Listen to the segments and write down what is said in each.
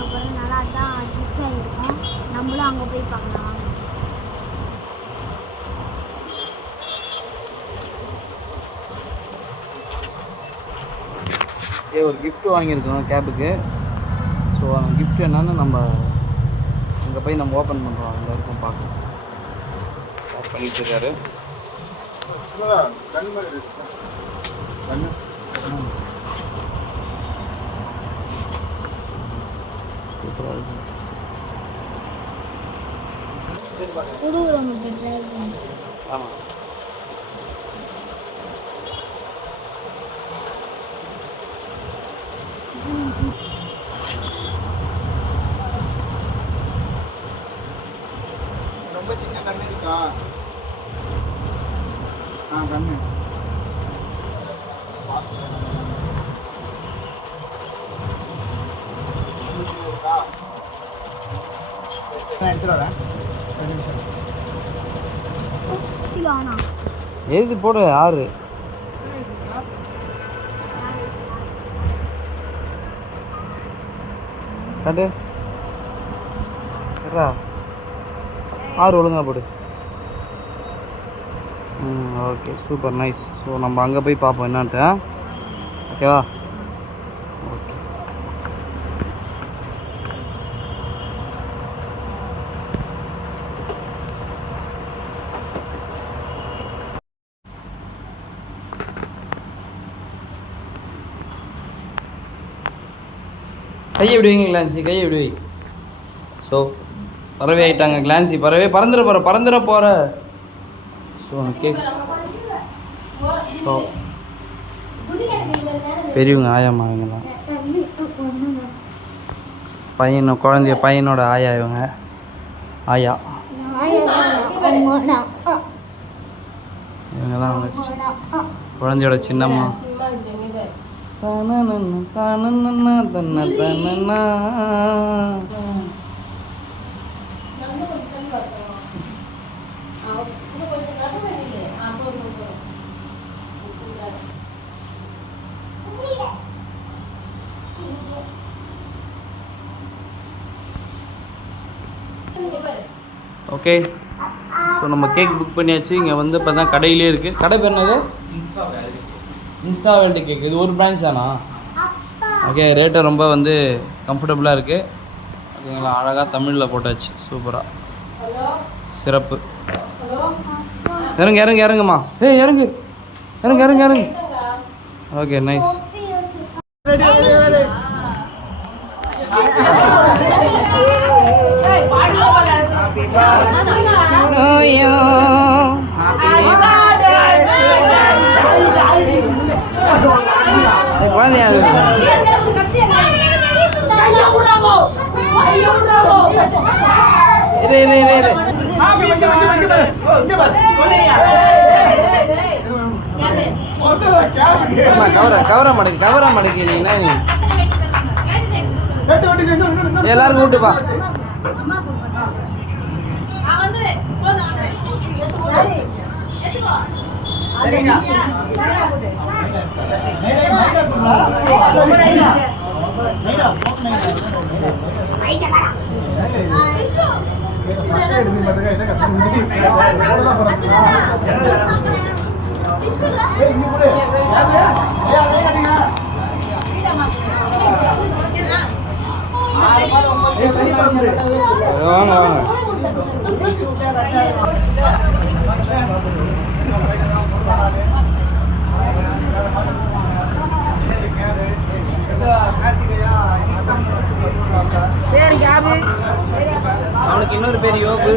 பண்ண போகிறோம். நல்லா தான் கிஃப்டாக இருக்கும். நம்மளும் அங்கே போய் பார்க்கலாம். ஒரு கிஃப்ட் வாங்கியிருக்கோம் கேபுக்கு. ஸோ அந்த கிஃப்ட் என்னன்னு நம்ம அங்கே போய் நம்ம ஓப்பன் பண்ணுறோம். அங்கே இருக்கும் பார்க்கலாம். ஓப்பன் பண்ணிட்டு இருக்காரு. சூப்பராக இருக்கும். ஆமாம், ரொம்ப சின்ன கண்ணு இருக்கா? கண்ணு எழுதி போடு. 6 கண்டு 6 ஒழுங்கா போடு. Okay, super, nice. ஸோ நம்ம அங்கே போய் பார்ப்போம் என்னான்ட்டு. ஓகேவா? ஓகே. கையை விடுவீங்க கிளான்சி, கையை விடுவி. ஸோ பறவை ஆகிட்டாங்க கிளான்சி. பறந்துட போகிற. ஸோ கேக் ஸோ பெரியவங்க ஆயாம்மா இவங்கலாம். பையனோட ஆயா இவங்க. ஆயா இவங்க தான் குழந்தையோட சின்னம்மா. ஓகே, ஸோ நம்ம கேக் புக் பண்ணியாச்சு. இங்கே வந்து இப்போ தான் கடையிலே இருக்குது. கடை பேர் என்னது? Insta world cake. இது ஒரு பிரான்ச் தானா? ஓகே, ரேட்டு ரொம்ப வந்து கம்ஃபர்டபுளாக இருக்குது. ஓகேங்களா? அழகாக தமிழில் போட்டாச்சு. சூப்பராக, சிறப்பு. இறங்குமா. இறங்கு. Okay, nice. குழந்தையா கவர மாட்டேங்கிறீங்கன்னா எல்லாரும் கூட்டுப்பா. வாங்க அவனுக்கு இன்னொரு பேர் யோகு.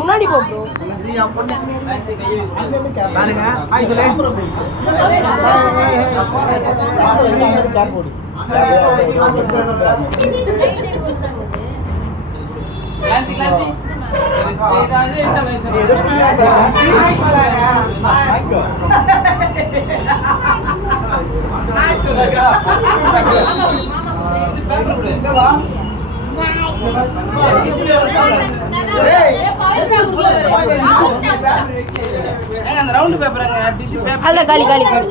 முன்னாடி பாருங்க. ஏங்க அந்த ரவுண்ட் பேப்பருங்க டிஷ்யூ பேப்பர் அல்ல காலி காலி காலி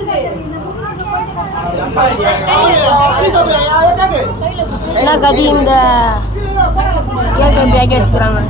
என்ன கதி இந்த கேக் எப்படி ஆக்கி வச்சுக்கிறாங்க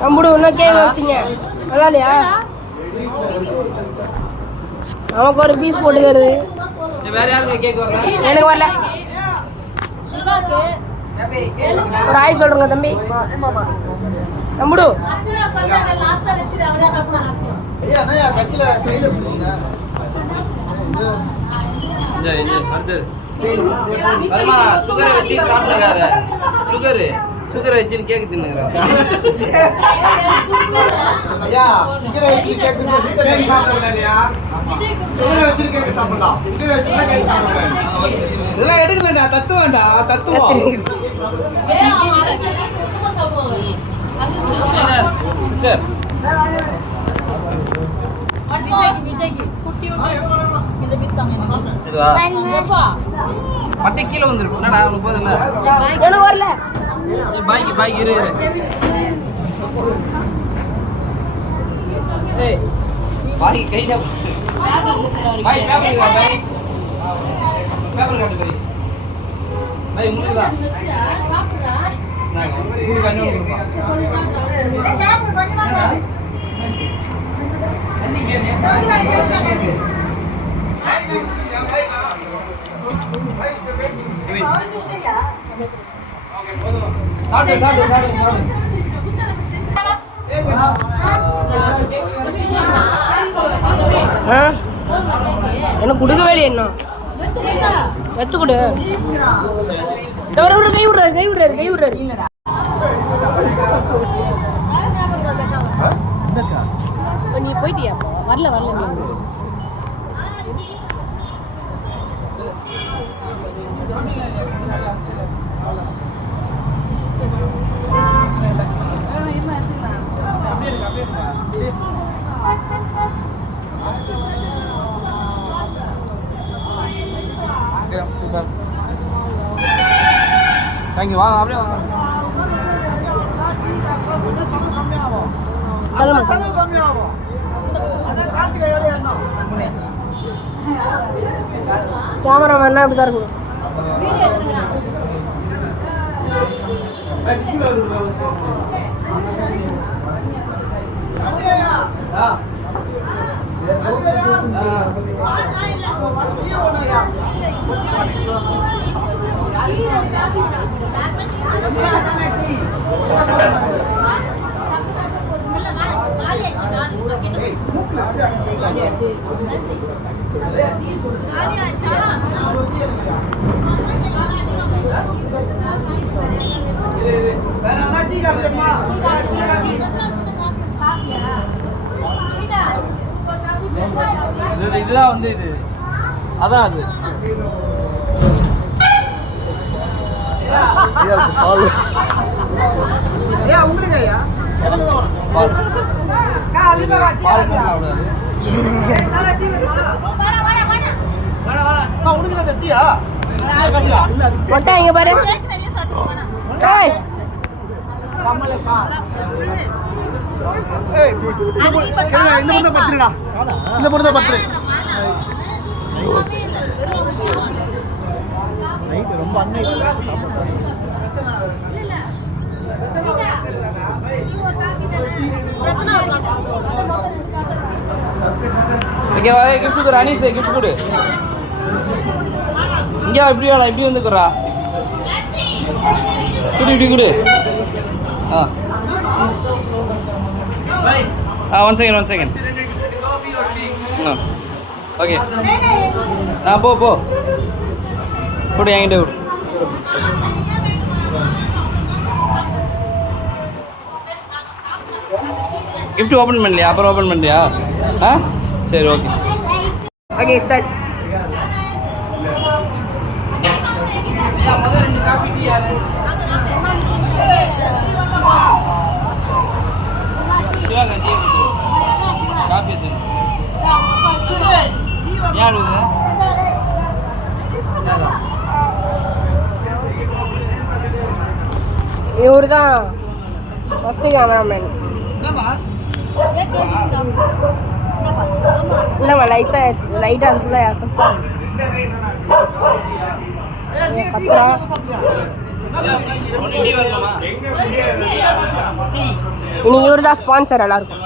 கம்புடு இன்னும் கேக் வச்சிங்க நல்லா இல்லையா நமக்கு ஒரு பீஸ் போட்டுக்கிறது வேற யாருக்கு கேக் வரல எனக்கு வரல ஒரு ஆய் சொல்றேங்க தம்பி கம்புடு சுகரை வச்சு சாப்பிட்டுக்காரு சுகரை வச்சு கேக்கு தின்னுங்கிறேன் இதெல்லாம் எடுக்கலடா தத்துவம்டா தத்துவம் சார் மட்டை கீழே வந்துருக்கு என்னடா அவனுக்கு போதும் எனக்கு வரல பாய்க்கு இரு பாய்க்கு கையில பாய் பேப்பர் காட்டு பாய் பாய் உங்களுக்கு தான் எனக்கு கொடுக்கவே இல்லையே என்ன வெத்து கொடு கை விடுறாரு கை விடுறாரு கை விடுறாரு நீ போயிட்டியா வரல வரல தேங்க்யூ வாங்க அப்படியே வாங்க கேமராமேன் இப்படி தான் இருக்கும் இதுதான் வந்து இது அதான் அது மொட்டை இங்க பாரு இந்த பொண்ணு பத்து ரொம்ப அன்னை இங்கே வா கிஃப்ட் கொடு அனீஸ் கிஃப்ட் கொடு இங்கே இப்படி வாடா இப்படி வந்துக்குறா குடு இப்படி கொடு ஒன் செகண்ட் ஓகே போ கொடு என்கிட்ட கொடு. கிஃப்ட் ஓப்பன் பண்ணலையா? அப்புறம் ஓப்பன் பண்ணலையா? ஆ சரி ஓகே. Okay start. காஃபி யார் இவரு தான் ஃபஸ்ட்டு கேமராமேன். இல்லைம்மா லைட்டாக அது ஃபுல்லாக யாசம் கத்துறா. இனி இவர் தான் ஸ்பான்சர் எல்லாருக்கும்.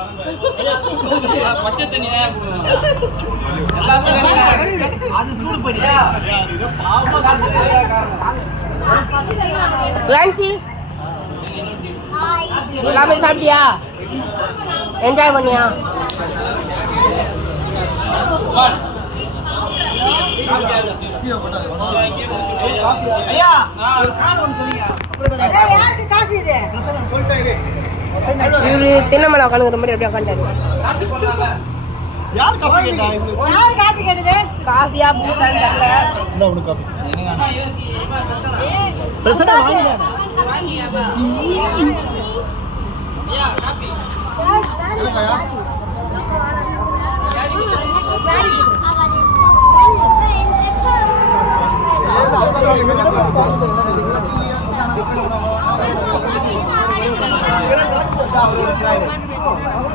பச்சை தண்ணி கிளான்சி எல்லாமே சாப்பிட்டியா? என்ஜாய் பண்ணியா? இவரு தின்னமலை உட்காந்துக்கிற மாதிரி அப்படியே உட்காந்துட்டாரு. யார் காஃபி கேட்டா? காஃபியா பூசான்னு தெரியல. இந்த உனக்கு காஃபி பிரசன்னா வாங்கிடா.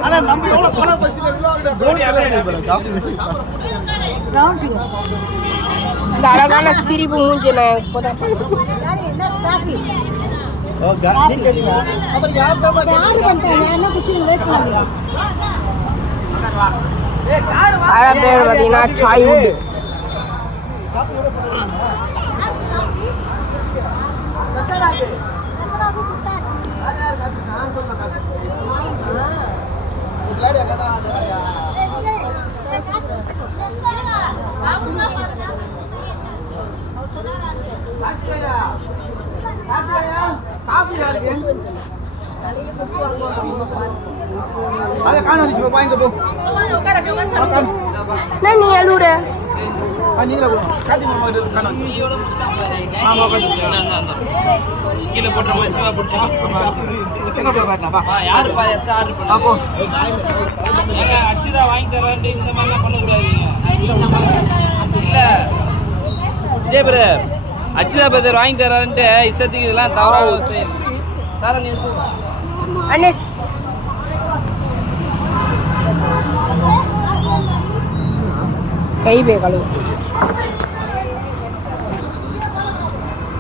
ஆனா நம்ம எவ்வளவு பண பசில இந்த அழகான சிரிப்பு மூஞ்சி நான் இப்போதான் பேர் பார்த்தீங்கன்னா சாய் உண்டு. நீ அழுவுற கீழே போட்டுற மாதிரி யாருப்பா எக்ஸ்ட்ரா ஆர்டர் பண்ணா? அச்சுதா வாங்கி தரேன்ட்டு இந்த மாதிரிலாம் பண்ணக்கூடாதுங்க. இல்லை விஜய் பிரதர், அச்சுதா பிரதர் வாங்கி தரான்ட்டு இஷ்டத்துக்கு இதெல்லாம் தவறாக தர நீ அனஸ் கை பே கழுவு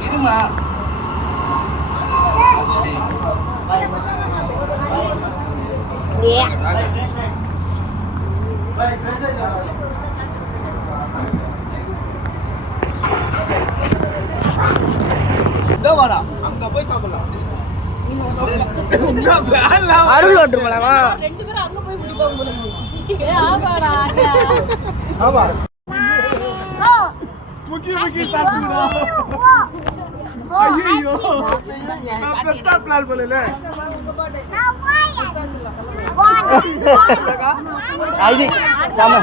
இருமா. அங்க போய் சாப்பிடலாம். அருள் ஓட்டு போலாமா? முக்கிய சாப்பிடுறா. ஐயோ நான் பெஸ்டா பிளான் பண்ணல. ஐடி சாமா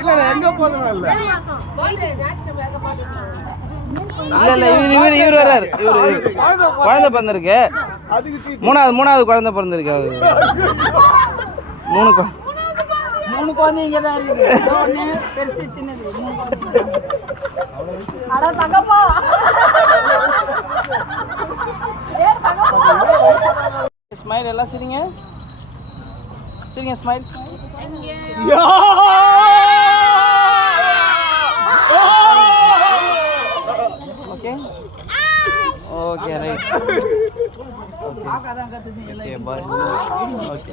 இல்ல எங்க போறோம் இல்ல. இல்ல இவர் வர்றாரு. இவர் குழந்தை பிறந்திருக்கு. மூணாவது குழந்தை பிறந்திருக்கு. அவரு மூணு குழந்தை இங்க தான் இருக்குது. பெருசு சின்னது ஸ்மைல் எல்லாம் சரிங்க smile. Okay okay right. Okay bye. Okay